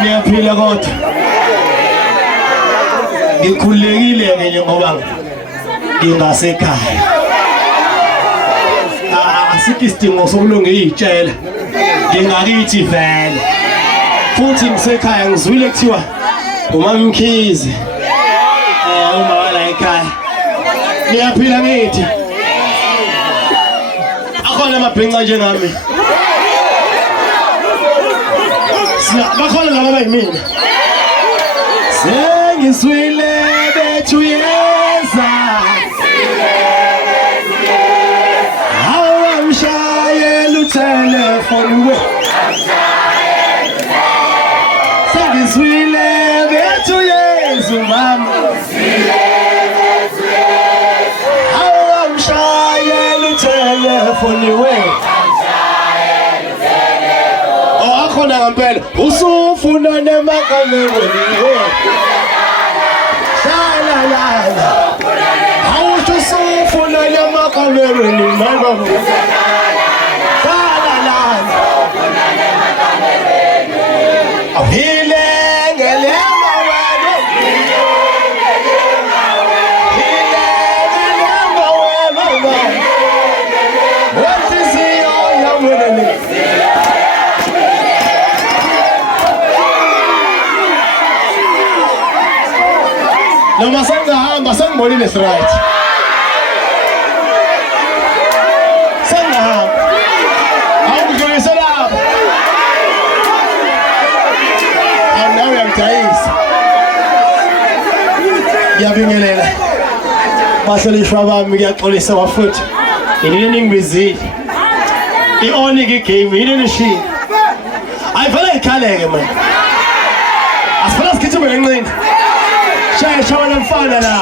Niyaphila kodwa ngikhulekile nje ngoba ngingasekhaya. Asikho isidingo sokulunga izitshela ngingakithi vele futhi ngisekhaya ngizwile kuthiwa uMama Mkhize uma wala ekhaya. Niyaphila ngithi akhona amabhinqa njengami bakhona laba bayimina sengizwile bethu yeza awamshayela utelefoni we sengizwile bethu yeza mama awamshayela utelefoni we khona ngempela usufuna nemakamelweni shala la awusho usufuna nemakamelweni mama shala la ahile ngelema wena hile ngelema wena what is your wena noma sengihamba sengibonile right sengihamba awungidlulise lapha nawe uyangidayisa ngiyabingelela bahlonishwa bami kuyaxolisa bafuthu yini ningibizile i-onik igame yini nishini ayivele ikhaleke manje asifuna sikhithume ngencini shaya wena mfana la